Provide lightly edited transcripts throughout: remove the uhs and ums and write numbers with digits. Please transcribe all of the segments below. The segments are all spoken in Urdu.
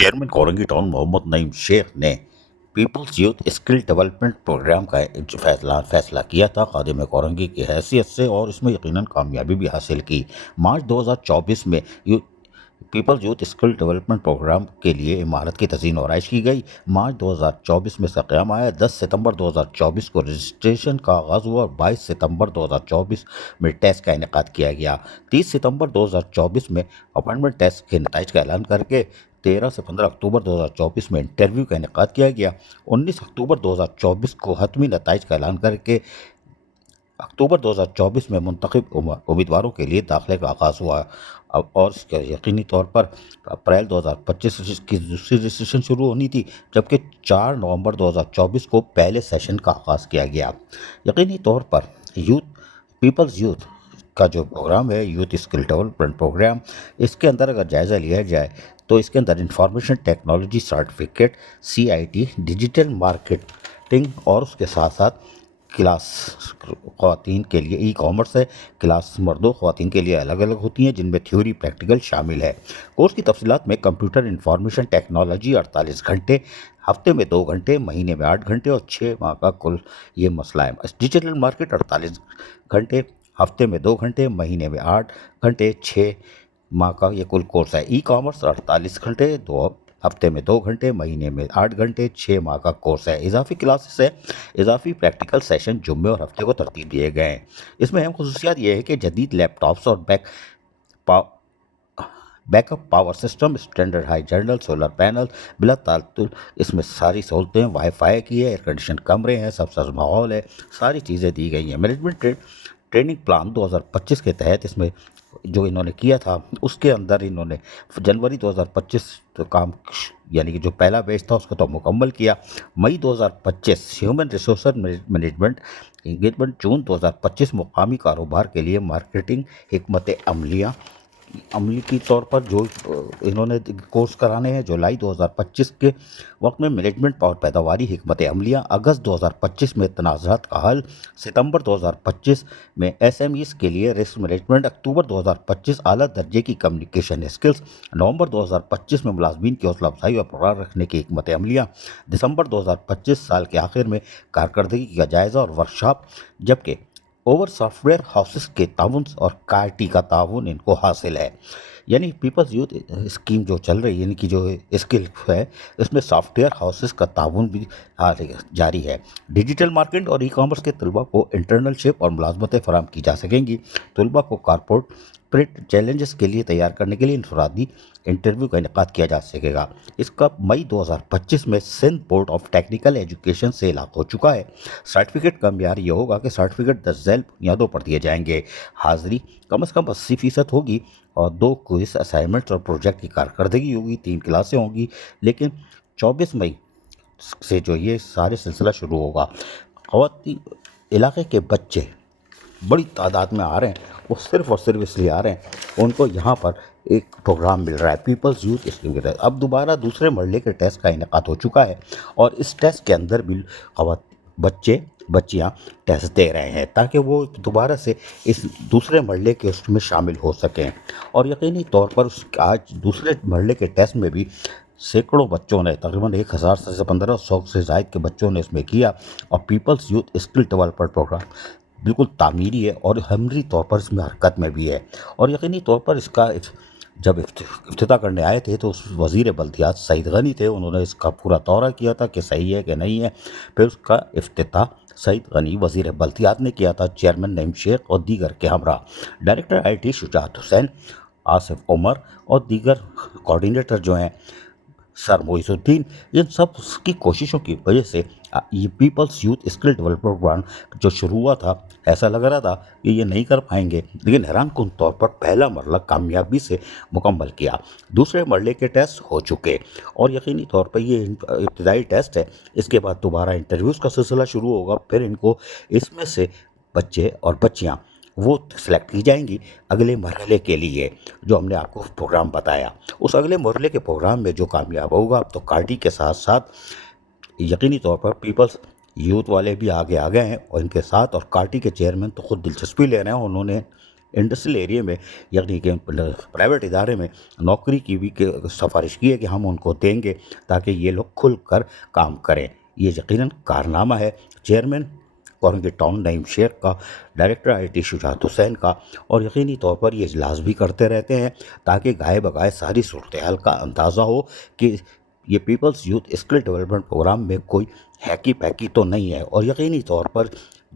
چیئرمین کورنگی ٹاؤن محمد نعیم شیخ نے people's youth skill development programme کا جو فیصلہ کیا تھا خادم کورنگی کی حیثیت سے، اور اس میں یقیناً کامیابی بھی حاصل کی۔ مارچ 2024 میں people's youth skill development programme کے لیے عمارت کی تزئین و آرائش کی گئی۔ مارچ 2024 میں سے قیام آیا۔ 10 ستمبر 2024 کو رجسٹریشن کا آغاز ہوا اور 22 ستمبر 2024 میں ٹیسٹ کا انعقاد کیا گیا۔ 30 ستمبر 2024 میں اپائنٹمنٹ ٹیسٹ کے نتائج کا اعلان کر کے 13 سے 15 اکتوبر 2024 میں انٹرویو کا انعقاد کیا گیا۔ 19 اکتوبر 2024 کو حتمی نتائج کا اعلان کر کے اکتوبر 2024 میں منتخب امیدواروں کے لیے داخلے کا آغاز ہوا، اور اس کے یقینی طور پر اپریل 2025 کی دوسری رجسٹریشن شروع ہونی تھی، جبکہ 4 نومبر 2024 کو پہلے سیشن کا آغاز کیا گیا۔ یقینی طور پر پیپلز یوتھ کا جو پروگرام ہے، یوتھ اسکل ڈیولپمنٹ پروگرام، اس کے اندر اگر جائزہ لیا جائے تو اس کے اندر information technology certificate, CIT، digital marketing, اور اس کے ساتھ ساتھ کلاس خواتین کے لیے ای کامرس ہے۔ کلاس مردوں خواتین کے لیے الگ الگ ہوتی ہیں، جن میں تھیوری پریکٹیکل شامل ہے۔ کورس کی تفصیلات میں کمپیوٹر انفارمیشن ٹیکنالوجی 48 گھنٹے، ہفتے میں 2 گھنٹے، مہینے میں 8 گھنٹے اور 6 ماہ کا کل یہ مسئلہ ہے۔ ڈیجیٹل مارکیٹ 48 گھنٹے، ہفتے میں 2 گھنٹے، مہینے میں 8 گھنٹے، 6 ماہ کا یہ کل کورس ہے۔ ای کامرس 48 گھنٹے، ہفتے میں 2 گھنٹے، مہینے میں 8 گھنٹے، 6 ماہ کا کورس ہے۔ اضافی کلاسز ہے، اضافی پریکٹیکل سیشن جمعے اور ہفتے کو ترتیب دیے گئے ہیں۔ اس میں اہم خصوصیات یہ ہے کہ جدید لیپ ٹاپس اور backup power system, standard ہائی جرنل، سولر پینل، بلا تعطل اس میں ساری سہولتیں، وائی فائی کی ہے، ایئر کنڈیشن کمرے ہیں، سبسرز ماحول ہے، ساری چیزیں دی گئی ہیں۔ مینجمنٹ ٹریننگ پلان 2025 کے تحت اس میں جو انہوں نے کیا تھا، اس کے اندر انہوں نے جنوری 2025 تو کام، یعنی کہ جو پہلا بیچ تھا اس کو تو مکمل کیا۔ مئی 2025 ہیومن ریسورسز مینجمنٹ انگیجمنٹ، جون 2025 مقامی کاروبار کے لیے مارکیٹنگ حکمت عملی کی طور پر جو انہوں نے کورس کرانے ہیں۔ جولائی 2025 کے وقت میں مینجمنٹ اور پیداواری حکمت عملیاں، اگست 2025 میں تنازعات کا حل، ستمبر 2025 میں SMEs کے لیے رسک مینجمنٹ، اکتوبر 2025 اعلیٰ درجے کی کمیونیکیشن اسکلز، نومبر 2025 میں ملازمین کی حوصلہ افزائی اور پرقرار رکھنے کی حکمت عملیاں، دسمبر 2025 سال کے آخر میں کارکردگی کا جائزہ اور ورکشاپ، جبکہ اوور سافٹ ویئر ہاؤسز کے تعاون اور KIT کا تعاون ان کو حاصل ہے۔ یعنی پیپلز یوتھ اسکیم جو چل رہی ہے، یعنی کہ جو اسکل ہے، اس میں سافٹ ویئر ہاؤسز کا تعاون بھی جاری ہے۔ ڈیجیٹل مارکیٹنگ اور ای کامرس کے طلباء کو انٹرنشپ اور ملازمتیں فراہم کی جا سکیں گی۔ طلباء کو کارپوریٹ چیلنجز کے لیے تیار کرنے کے لیے انفرادی انٹرویو کا انعقاد کیا جا سکے گا۔ اس کا مئی 2025 میں Sindh board of technical education سے اطلاق ہو چکا ہے۔ سرٹیفکیٹ کا معیار یہ ہوگا کہ سرٹیفکیٹ درج ذیل بنیادوں پر دیے جائیں گے۔ حاضری کم از کم 80% ہوگی، اور 2 کوئز، اسائنمنٹس اور پروجیکٹ کی کارکردگی ہوگی، 3 کلاسیں ہوں گی۔ لیکن 24 مئی سے جو یہ سارے سلسلہ شروع ہوگا، خواتین علاقے کے بچے بڑی تعداد میں آ رہے ہیں، وہ صرف اور صرف اس لیے آ رہے ہیں، ان کو یہاں پر ایک پروگرام مل رہا ہے پیپلز یوتھ اسکیم کے تحت۔ اب دوبارہ دوسرے مرحلے کے ٹیسٹ کا انعقاد ہو چکا ہے، اور اس ٹیسٹ کے اندر بھی بچیاں ٹیسٹ دے رہے ہیں تاکہ وہ دوبارہ سے اس دوسرے مرحلے کے اس میں شامل ہو سکیں۔ اور یقینی طور پر آج دوسرے مرحلے کے ٹیسٹ میں بھی سینکڑوں بچوں نے، تقریباً 1000 سے 1500 سے زائد کے بچوں نے اس میں کیا، اور people's youth skill development programme بالکل تعمیری ہے اور عملی طور پر اس میں حرکت میں بھی ہے۔ اور یقینی طور پر اس کا جب افتتاح کرنے آئے تھے تو اس وزیر بلدیات سعید غنی تھے، انہوں نے اس کا پورا دورہ کیا تھا کہ صحیح ہے کہ نہیں ہے۔ پھر اس کا افتتاح سعید غنی وزیر بلدیات نے کیا تھا، چیئرمین نعیم شیخ اور دیگر کے ہمراہ۔ ڈائریکٹر IT شجاعت حسین، آصف عمر اور دیگر کوآرڈینیٹر جو ہیں، سر معیز الدین، ان سب کی کوششوں کی وجہ سے یہ people's youth skill development programme جو شروع ہوا تھا، ایسا لگ رہا تھا کہ یہ نہیں کر پائیں گے، لیکن حیران کن طور پر پہلا مرحلہ کامیابی سے مکمل کیا۔ دوسرے مرحلے کے ٹیسٹ ہو چکے، اور یقینی طور پر یہ ابتدائی ٹیسٹ ہے۔ اس کے بعد دوبارہ انٹرویوز کا سلسلہ شروع ہوگا، پھر ان کو اس میں سے بچے اور بچیاں وہ سلیکٹ کی جائیں گی اگلے مرحلے کے لیے، جو ہم نے آپ کو پروگرام بتایا۔ اس اگلے مرحلے کے پروگرام میں جو کامیاب ہوگا، تو KIT کے ساتھ ساتھ یقینی طور پر پیپلز یوتھ والے بھی آگے آ گئے ہیں، اور ان کے ساتھ، اور KIT کے چیئرمین تو خود دلچسپی لے رہے ہیں، انہوں نے انڈسٹریل ایریا میں یعنی کہ پرائیویٹ ادارے میں نوکری کی بھی سفارش کی ہے کہ ہم ان کو دیں گے تاکہ یہ لوگ کھل کر کام کریں۔ یہ یقیناً کارنامہ ہے چیئرمین کورنگی ٹاؤن نعیم شیخ کا، director I T Shujaat Hussain کا، اور یقینی طور پر یہ اجلاس بھی کرتے رہتے ہیں تاکہ گائے بگائے ساری صورتحال کا اندازہ ہو کہ یہ people's youth skill development programme میں کوئی ہیکی پیکی تو نہیں ہے، اور یقینی طور پر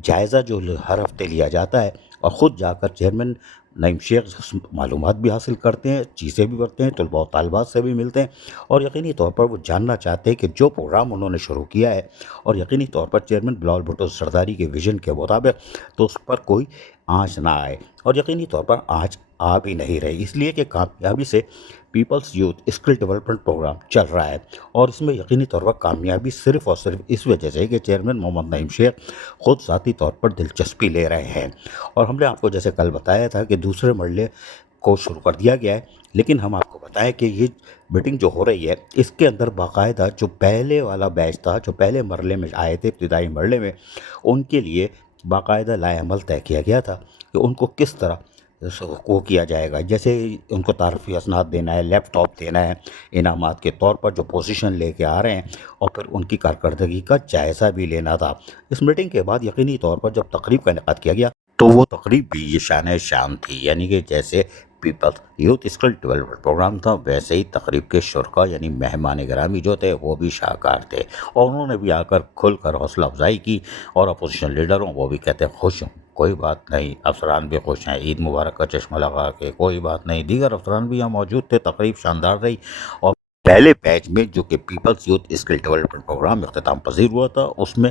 جائزہ جو ہر ہفتے لیا جاتا ہے اور خود جا کر چیئرمین نعیم شیخ معلومات بھی حاصل کرتے ہیں، چیزیں بھی کرتے ہیں، طلباء و طالبات سے بھی ملتے ہیں، اور یقینی طور پر وہ جاننا چاہتے ہیں کہ جو پروگرام انہوں نے شروع کیا ہے اور یقینی طور پر چیئرمین بلاول بھٹو سرداری کے ویژن کے مطابق تو اس پر کوئی آنچ نہ آئے، اور یقینی طور پر آنچ آ بھی نہیں رہی، اس لیے کہ کامیابی سے people's youth skill development programme چل رہا ہے، اور اس میں یقینی طور پر کامیابی صرف اور صرف اس وجہ سے کہ چیئرمین محمد نعیم شیخ خود ذاتی طور پر دلچسپی لے رہے ہیں۔ اور ہم نے آپ کو جیسے کل بتایا تھا کہ دوسرے مرحلے کو شروع کر دیا گیا ہے، لیکن ہم آپ کو بتائیں کہ یہ میٹنگ جو ہو رہی ہے اس کے اندر باقاعدہ جو پہلے والا بیچ تھا، جو پہلے مرحلے میں آئے تھے ابتدائی مرحلے میں، ان کے لیے باقاعدہ لائحہ عمل طے کیا گیا تھا کہ ان کو کس طرح وہ کیا جائے گا، جیسے ان کو تعارفی اسناد دینا ہے، لیپ ٹاپ دینا ہے انعامات کے طور پر جو پوزیشن لے کے آ رہے ہیں، اور پھر ان کی کارکردگی کا جائزہ بھی لینا تھا۔ اس میٹنگ کے بعد یقینی طور پر جب تقریب کا انعقاد کیا گیا تو وہ تقریب بھی یہ شان شان تھی، یعنی کہ جیسے people's youth skill development programme تھا ویسے ہی تقریب کے شرکا یعنی مہمان گرامی جو تھے وہ بھی شاہکار تھے، اور انہوں نے بھی آ کر کھل کر حوصلہ افزائی کی، اور اپوزیشن لیڈروں وہ بھی کہتے ہیں خوش ہوں، کوئی بات نہیں، افسران بھی خوش ہیں، عید مبارک کا چشمہ لگا کے کوئی بات نہیں، دیگر افسران بھی یہاں موجود تھے، تقریب شاندار رہی، اور پہلے بیچ میں جو کہ people's youth skill development programme اختتام پذیر ہوا تھا اس میں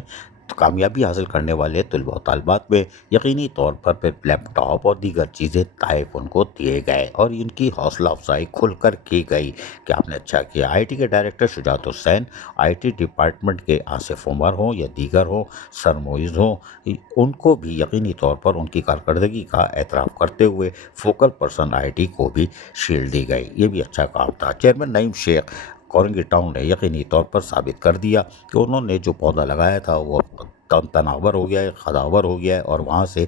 کامیابی حاصل کرنے والے طلباء و طالبات میں یقینی طور پر پھر لیپ ٹاپ اور دیگر چیزیں تحائف ان کو دیے گئے، اور ان کی حوصلہ افزائی کھل کر کی گئی کہ آپ نے اچھا کیا۔ آئی ٹی کے director Shujaat Hussain, I T department کے آصف عمر ہوں یا دیگر ہوں، سر معیز ہوں، ان کو بھی یقینی طور پر ان کی کارکردگی کا اعتراف کرتے ہوئے فوکل پرسن آئی ٹی کو بھی شیلڈ دی گئی، یہ بھی اچھا کام تھا۔ چیئرمین نعیم شیخ کورنگی ٹاؤن نے یقینی طور پر ثابت کر دیا کہ انہوں نے جو پودا لگایا تھا وہ تناور ہو گیا ہے، خداور ہو گیا ہے، اور وہاں سے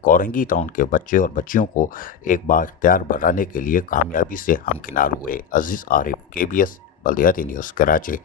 کورنگی ٹاؤن کے بچے اور بچیوں کو ایک بااختیار بنانے کے لیے کامیابی سے ہمکنار ہوئے۔ عزیز عارف، KBS بلدیاتی نیوز، کراچی۔